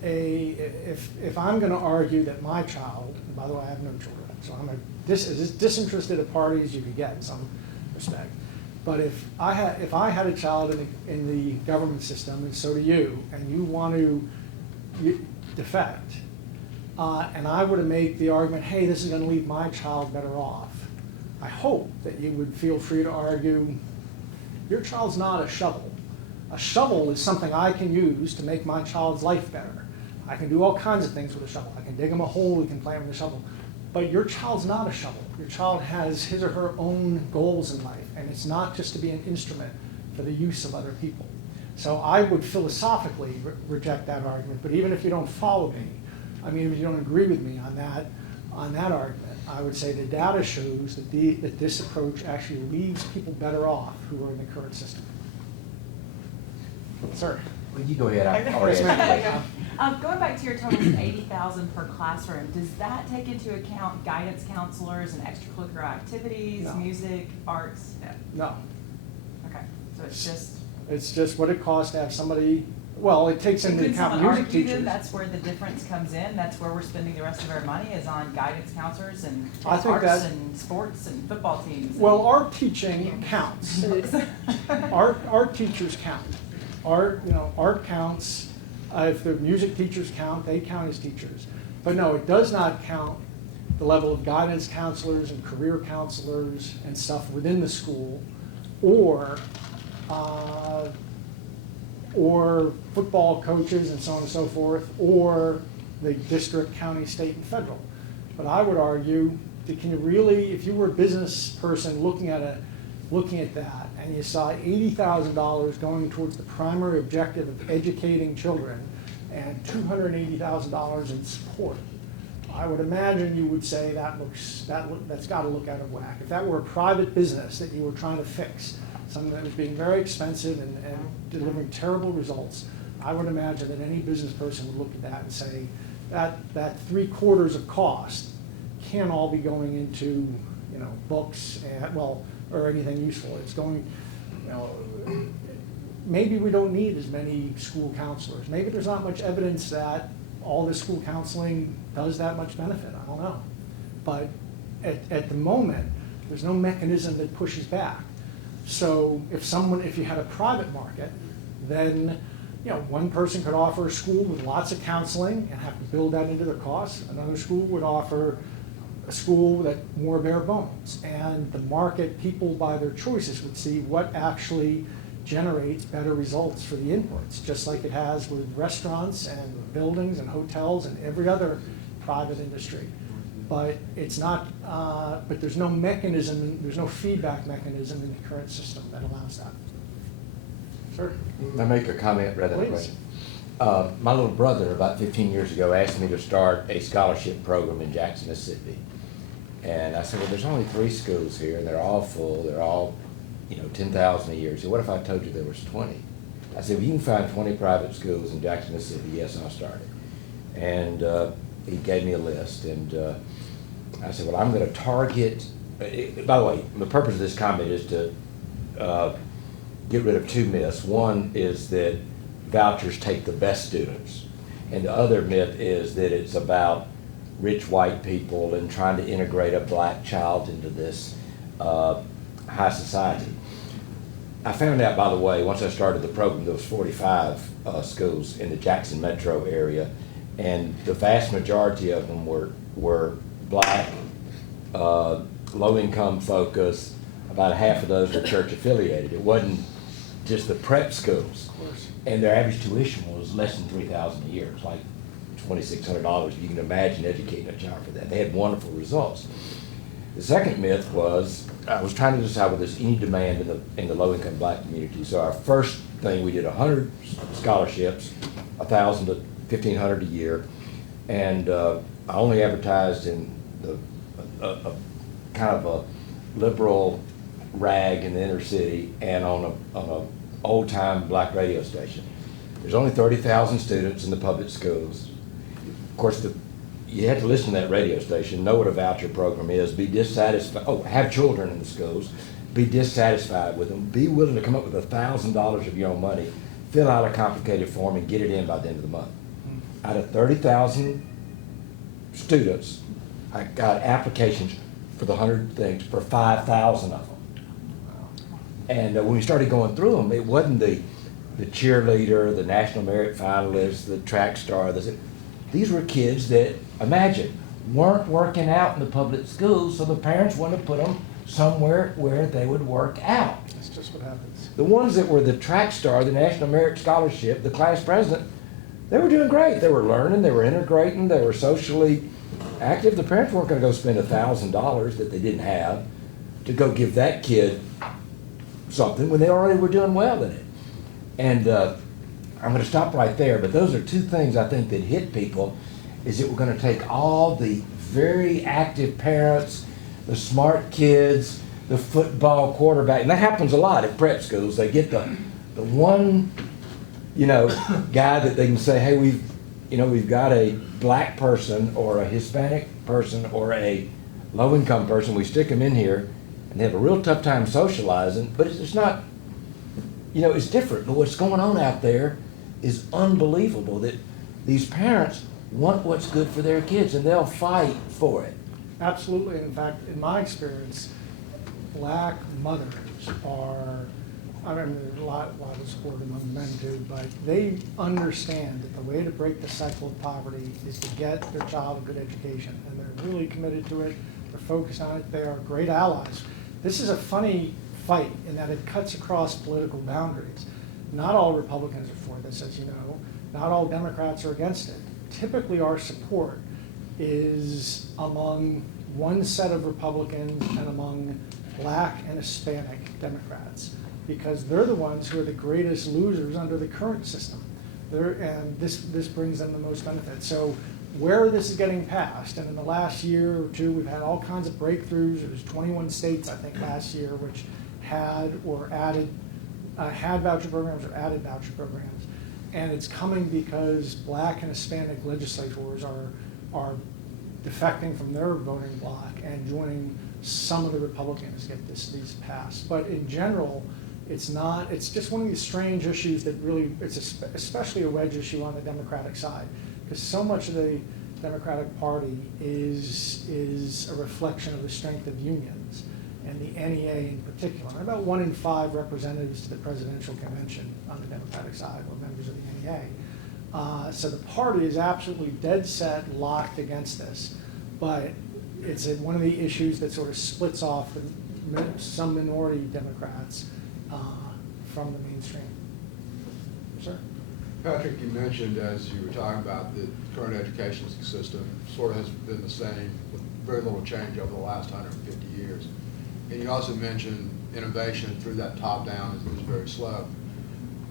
if I'm going to argue that my child, and by the way, I have no children, so I'm as disinterested a party as you could get in some respect. But if I had a child in the government system, and so do you, and you want to defect, and I were to make the argument, hey, this is going to leave my child better off, I hope that you would feel free to argue, your child's not a shovel. A shovel is something I can use to make my child's life better. I can do all kinds of things with a shovel. I can dig him a hole, we can play him with a shovel. But your child's not a shovel. Your child has his or her own goals in life, and it's not just to be an instrument for the use of other people. So I would philosophically reject that argument, but even if you don't follow me, I mean, if you don't agree with me on that argument, I would say the data shows that this approach actually leaves people better off who are in the current system. Sir. Well, you go ahead. I've already Yes, asked you. ma'am. Going back to your total of $80,000 per classroom, does that take into account guidance counselors and extracurricular activities, No. music, arts? No. Okay, so it's just. It's just what it costs to have somebody, well, it takes into Could account someone music argue then teachers. that's where the difference comes in? That's where we're spending the rest of our money is on guidance counselors and I think arts that- and sports and football teams? and- Well, art teaching counts. Art teachers count. Art counts. If the music teachers count, they count as teachers. But no, it does not count the level of guidance counselors and career counselors and stuff within the school, or football coaches and so on and so forth, or the district, county, state, and federal. But I would argue that can you really, if you were a business person looking at that, and you saw $80,000 going towards the primary objective of educating children and $280,000 in support, I would imagine you would say that's got to look out of whack. If that were a private business that you were trying to fix, something that was being very expensive and delivering terrible results, I would imagine that any business person would look at that and say, that 3/4 of cost can't all be going into, books and, or anything useful. It's going, maybe we don't need as many school counselors. Maybe there's not much evidence that all this school counseling does that much benefit. I don't know. But at the moment, there's no mechanism that pushes back. So if you had a private market, then one person could offer a school with lots of counseling and have to build that into their costs. Another school would offer a school that more bare bones. And the market, people by their choices would see what actually generates better results for the inputs, just like it has with restaurants and buildings and hotels and every other private industry. But it's not, but there's no mechanism, there's no feedback mechanism in the current system that allows that. Sir? I make a comment rather than a Please. question. My little brother, about 15 years ago, asked me to start a scholarship program in Jackson, Mississippi. And I said, well, there's only 3 schools here, and they're all full, they're all, $10,000 a year. He said, what if I told you there was 20? I said, well, you can find 20 private schools in Jackson, Mississippi. Yes, I'll start it. And he gave me a list, and I said, well, I'm going to target, by the way, the purpose of this comment is to get rid of 2 myths. One is that vouchers take the best students, and the other myth is that it's about rich white people and trying to integrate a black child into this high society. I found out, by the way, once I started the program, there was 45 schools in the Jackson metro area, and the vast majority of them were black, low-income focused. About half of those were church affiliated. It wasn't just the prep schools. Of course. And their average tuition was less than $3,000 a year. It's like $2,600. You can imagine educating a child for that. They had wonderful results. The second myth was, I was trying to decide whether there's any demand in the low-income black community. So our first thing, we did 100 scholarships, 1,000 to 1,500 a year, and I only advertised in a kind of a liberal rag in the inner city and on a old-time black radio station. There's only 30,000 students in the public schools. Of course, you have to listen to that radio station, know what a voucher program is, be dissatisfied, have children in the schools, be dissatisfied with them, be willing to come up with $1,000 of your own money, fill out a complicated form and get it in by the end of the month. Out of 30,000 students, I got applications for the 100 things for 5,000 of them. And when we started going through them, it wasn't the cheerleader, the national merit finalist, the track star. These were kids that, imagine, weren't working out in the public schools, so the parents wanted to put them somewhere where they would work out. That's just what happens. The ones that were the track star, the national merit scholarship, the class president, they were doing great. They were learning, they were integrating, they were socially active. The parents weren't going to go spend $1,000 that they didn't have to go give that kid something when they already were doing well in it. And I'm going to stop right there, but those are 2 things I think that hit people, is that we're going to take all the very active parents, the smart kids, the football quarterback, and that happens a lot at prep schools. They get the one, guy that they can say, hey, we've got a black person or a Hispanic person or a low-income person. We stick them in here, and they have a real tough time socializing, but it's not, it's different. But what's going on out there is unbelievable, that these parents want what's good for their kids, and they'll fight for it. Absolutely. In fact, in my experience, black mothers are, there's a lot of support among men too, but they understand that the way to break the cycle of poverty is to get their child a good education, and they're really committed to it. They're focused on it. They are great allies. This is a funny fight in that it cuts across political boundaries. Not all Republicans are for this, as you know. Not all Democrats are against it. Typically, our support is among one set of Republicans and among black and Hispanic Democrats, because they're the ones who are the greatest losers under the current system. And this brings them the most benefit. So where this is getting passed, and in the last year or two, we've had all kinds of breakthroughs. It was 21 states, I think, last year, which had or added, had voucher programs or added voucher programs. And it's coming because Black and Hispanic legislators are defecting from their voting bloc and joining some of the Republicans to get these passed. But in general, it's just one of these strange issues that really, it's especially a wedge issue on the Democratic side, because so much of the Democratic Party is a reflection of the strength of unions, and the NEA in particular. And about 1 in 5 representatives to the presidential convention on the Democratic side were members of the NEA. So the party is absolutely dead set, locked against this, but it's one of the issues that sort of splits off some minority Democrats from the mainstream. Sir? Patrick, you mentioned as you were talking about the current education system sort of has been the same with very little change over the last 150 years. And you also mentioned innovation through that top down is very slow.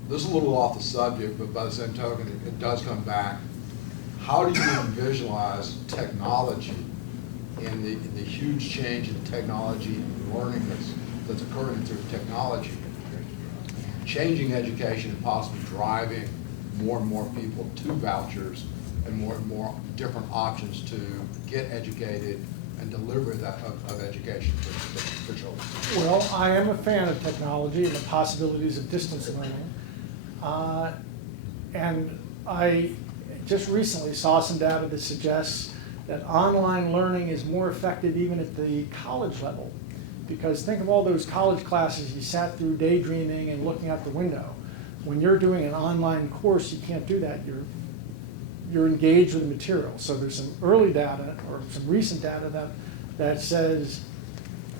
This is a little off the subject, but by the same token, it does come back. How do you visualize technology and the huge change in technology and learning that's occurring through technology, changing education and possibly driving more and more people to vouchers and more different options to get educated and deliver that of education for children? Well, I am a fan of technology and the possibilities of distance learning. And I just recently saw some data that suggests that online learning is more effective even at the college level. Because think of all those college classes you sat through daydreaming and looking out the window. When you're doing an online course, you can't do that. You're engaged with the material. So there's some early data or some recent data that says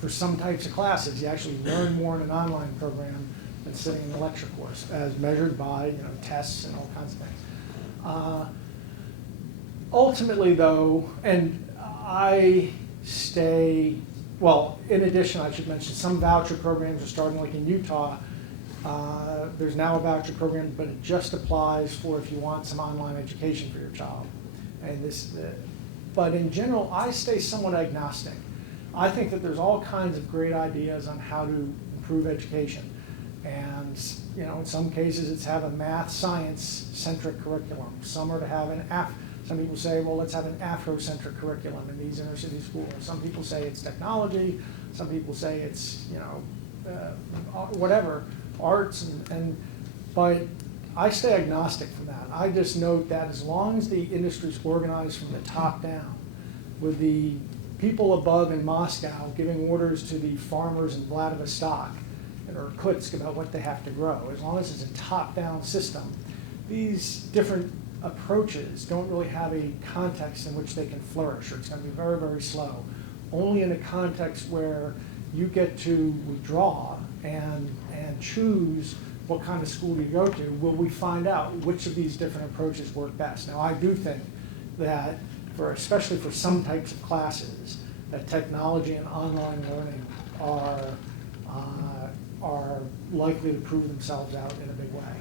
for some types of classes, you actually learn more in an online program than sitting in a lecture course, as measured by tests and all kinds of things. Ultimately, though, and I stay. Well, in addition, I should mention some voucher programs are starting, like in Utah. There's now a voucher program, but it just applies for if you want some online education for your child. But in general, I stay somewhat agnostic. I think that there's all kinds of great ideas on how to improve education. And in some cases, it's have a math, science-centric curriculum. Some are to have some people say, well, let's have an Afro-centric curriculum in these inner city schools. Some people say it's technology. Some people say it's, whatever, arts. But I stay agnostic from that. I just note that as long as the industry's organized from the top down, with the people above in Moscow giving orders to the farmers in Vladivostok and Irkutsk about what they have to grow, as long as it's a top-down system, these different approaches don't really have a context in which they can flourish, or it's going to be very, very slow. Only in a context where you get to withdraw and choose what kind of school you go to, will we find out which of these different approaches work best. Now, I do think that, especially for some types of classes, that technology and online learning are likely to prove themselves out in a big way.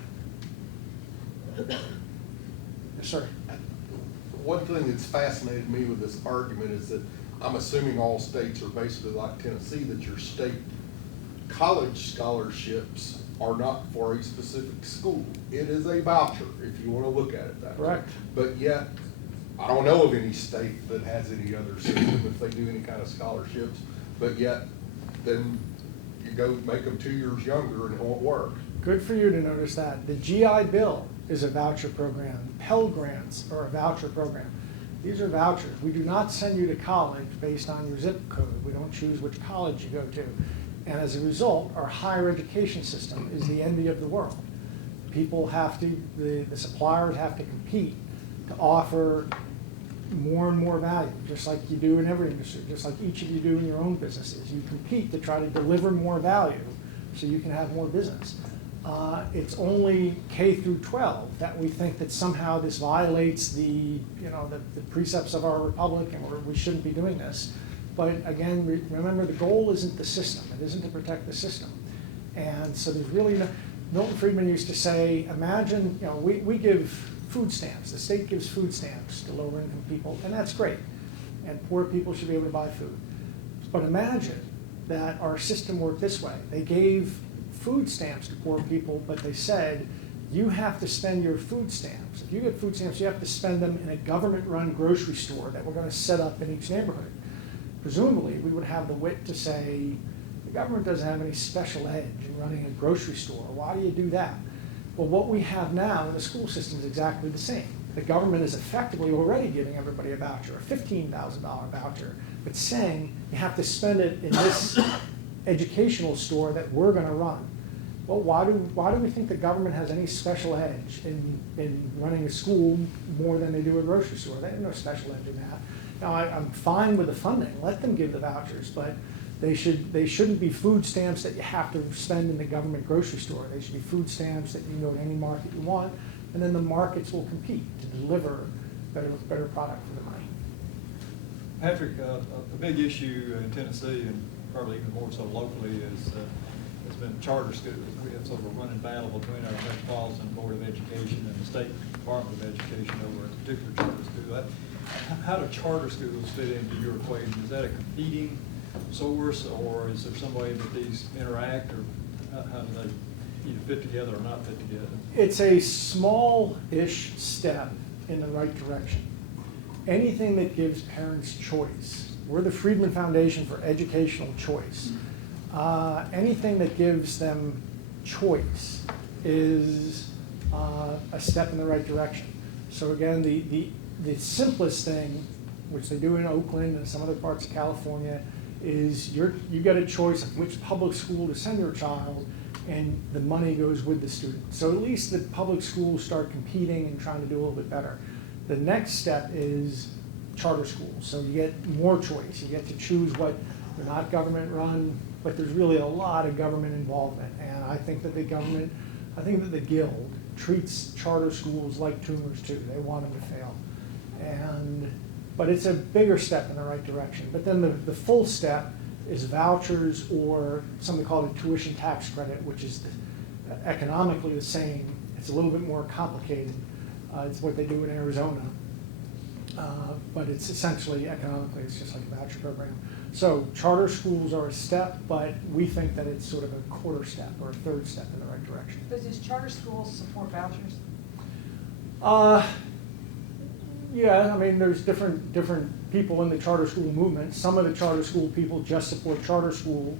Yes, sir. One thing that's fascinated me with this argument is that I'm assuming all states are basically like Tennessee, that your state college scholarships are not for a specific school. It is a voucher, if you want to look at it that way. Correct. But yet, I don't know of any state that has any other system if they do any kind of scholarships, but yet then you go make them 2 years younger and it won't work. Good for you to notice that. The GI Bill is a voucher program. Pell Grants are a voucher program. These are vouchers. We do not send you to college based on your zip code. We don't choose which college you go to. And as a result, our higher education system is the envy of the world. People have to, the suppliers have to compete to offer more and more value, just like you do in every industry, just like each of you do in your own businesses. You compete to try to deliver more value so you can have more business. It's only K through 12 that we think that somehow this violates the precepts of our republic and we shouldn't be doing this. But again, remember, the goal isn't the system. It isn't to protect the system. And so there's really no, Milton Friedman used to say, imagine, we give food stamps. The state gives food stamps to lower income people, and that's great. And poor people should be able to buy food. But imagine that our system worked this way. They gave food stamps to poor people, but they said, you have to spend your food stamps. If you get food stamps, you have to spend them in a government-run grocery store that we're going to set up in each neighborhood. Presumably, we would have the wit to say, the government doesn't have any special edge in running a grocery store. Why do you do that? Well, what we have now in the school system is exactly the same. The government is effectively already giving everybody a voucher, a $15,000 voucher, but saying you have to spend it in this educational store that we're going to run. Well, why do we think the government has any special edge in running a school more than they do a grocery store? They have no special edge in that. Now, I'm fine with the funding. Let them give the vouchers, but they shouldn't be food stamps that you have to spend in the government grocery store. They should be food stamps that you can go to any market you want, and then the markets will compete to deliver better product for the money. Patrick, a big issue in Tennessee, and probably even more so locally, has been charter schools. We have sort of a running battle between our Metropolitan Board of Education and the State Department of Education over a particular charter school. How do charter schools fit into your equation? Is that a competing source, or is there some way that these interact, or how do they either fit together or not fit together? It's a small-ish step in the right direction. Anything that gives parents choice. We're the Friedman Foundation for Educational Choice. Anything that gives them choice is a step in the right direction. So again, the simplest thing, which they do in Oakland and some other parts of California, is you get a choice of which public school to send your child, and the money goes with the student. So at least the public schools start competing and trying to do a little bit better. The next step is charter schools. So you get more choice. You get to choose what, they're not government run, but there's really a lot of government involvement. And I think that the Guild treats charter schools like tumors too. They want them to fail. But it's a bigger step in the right direction. But then the full step is vouchers, or something called a tuition tax credit, which is economically the same. It's a little bit more complicated. It's what they do in Arizona. But it's essentially, economically, it's just like a voucher program. So charter schools are a step, but we think that it's sort of a quarter step or a third step in the right direction. But does charter schools support vouchers? Yeah, I mean, there's different people in the charter school movement. Some of the charter school people just support charter school,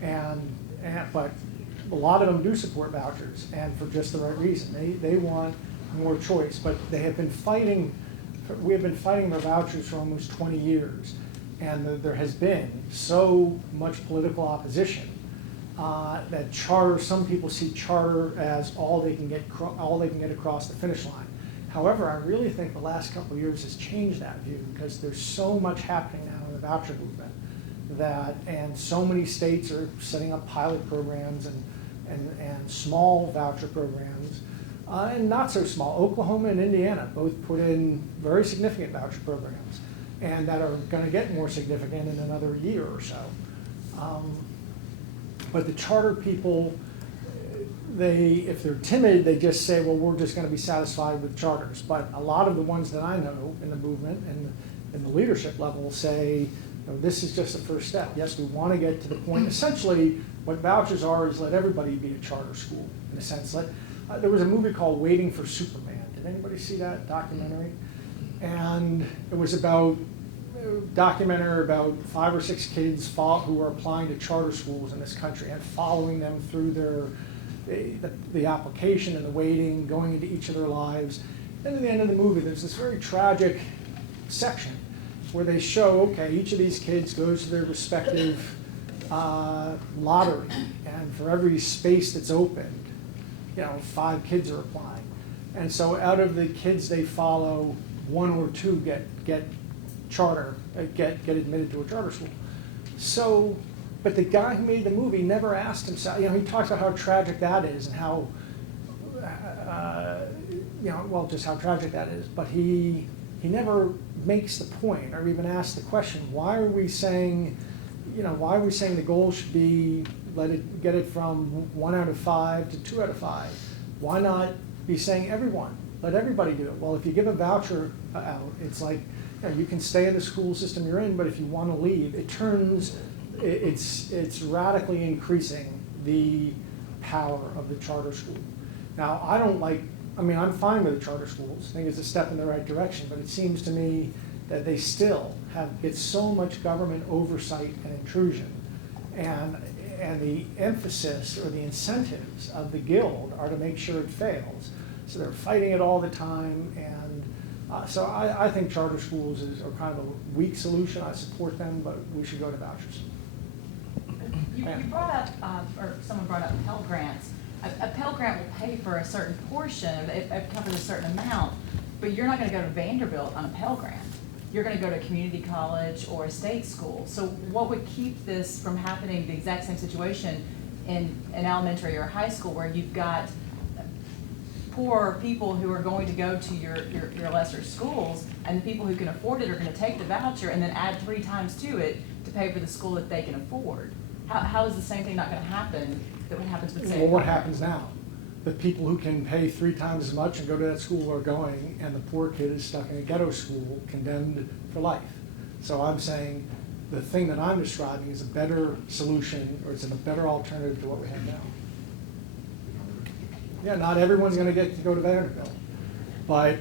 but a lot of them do support vouchers, and for just the right reason. They want more choice, but they have been fighting. We have been fighting for vouchers for almost 20 years, and there has been so much political opposition that charter. Some people see charter as all they can get across the finish line. However, I really think the last couple of years has changed that view, because there's so much happening now in the voucher movement and so many states are setting up pilot programs and small voucher programs, and not so small. Oklahoma and Indiana both put in very significant voucher programs, and that are going to get more significant in another year or so. But the charter people, if they're timid, they just say, well, we're just going to be satisfied with charters. But a lot of the ones that I know in the movement and in the leadership level say, this is just the first step. Yes, we want to get to the point. Essentially, what vouchers are is let everybody be a charter school, in a sense. There was a movie called Waiting for Superman. Did anybody see that documentary? And it was about about 5 or 6 kids who are applying to charter schools in this country and following them through the application and the waiting, going into each of their lives. And at the end of the movie, there's this very tragic section where they show, okay, each of these kids goes to their respective lottery, and for every space that's opened, 5 kids are applying. And so out of the kids they follow, 1 or 2 get admitted to a charter school. So, but the guy who made the movie never asked himself, he talks about how tragic that is and how, just how tragic that is, but he never makes the point or even asks the question, why are we saying the goal should be get it from 1 out of 5 to 2 out of 5? Why not be saying everyone, let everybody do it? Well, if you give a voucher out, it's like, you can stay in the school system you're in, but if you want to leave, it turns it's radically increasing the power of the charter school. Now, I'm fine with the charter schools. I think it's a step in the right direction, but it seems to me that they still get so much government oversight and intrusion. And the emphasis or the incentives of the guild are to make sure it fails. So they're fighting it all the time. And so I think charter schools are kind of a weak solution. I support them, but we should go to vouchers. You brought up, or someone brought up Pell Grants. A Pell Grant will pay for a certain portion, it covers a certain amount, but you're not gonna go to Vanderbilt on a Pell Grant. You're gonna go to a community college or a state school. So what would keep this from happening, the exact same situation in an elementary or high school where you've got poor people who are going to go to your lesser schools, and the people who can afford it are gonna take the voucher and then add 3 times to it to pay for the school that they can afford? How is the same thing not gonna happen that what happens with, say, Well, what happens now? The people who can pay 3 times as much and go to that school are going, and the poor kid is stuck in a ghetto school, condemned for life. So I'm saying the thing that I'm describing is a better solution, or it's a better alternative to what we have now. Yeah, not everyone's gonna get to go to Vanderbilt, but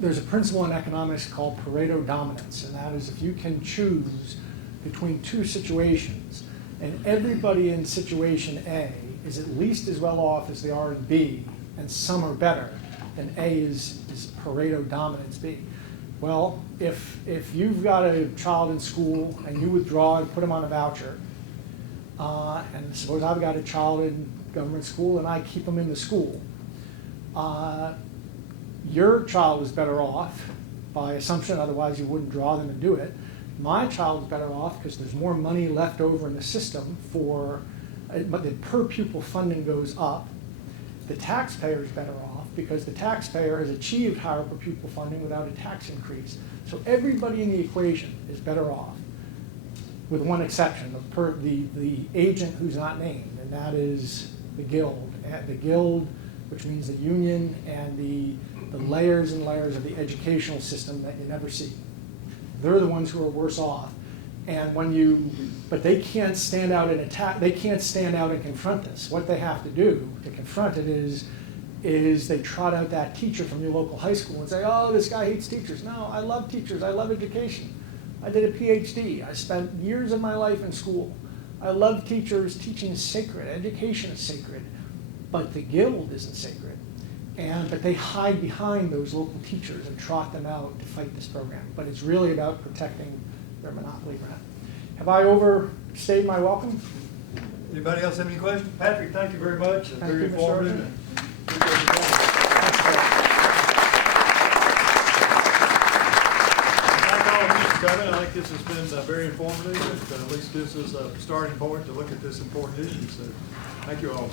there's a principle in economics called Pareto dominance, and that is if you can choose between 2 situations, and everybody in situation A is at least as well off as they are in B, and some are better, then A is Pareto dominance B. Well, if you've got a child in school and you withdraw and put them on a voucher, and suppose I've got a child in government school and I keep them in the school, your child is better off by assumption, otherwise you wouldn't draw them and do it. My child is better off because there's more money left over in the system but the per pupil funding goes up. The taxpayer is better off because the taxpayer has achieved higher per pupil funding without a tax increase. So everybody in the equation is better off, with one exception, the agent who's not named, and that is the guild. And the guild, which means the union and the layers and layers of the educational system that you never see. They're the ones who are worse off. And but they can't stand out and they can't stand out and confront this. What they have to do to confront it is they trot out that teacher from your local high school and say, oh, this guy hates teachers. No, I love teachers, I love education. I did a PhD, I spent years of my life in school. I love teachers, teaching is sacred, education is sacred, but the guild isn't sacred. But they hide behind those local teachers and trot them out to fight this program. But it's really about protecting their monopoly grant. Have I overstayed my welcome? Anybody else have any questions? Patrick, thank you very much. Thank Very you, Mr. informative. President. Thank all of you for coming. I think this has been very informative. It at least gives us a starting point to look at this important issue. So thank you all.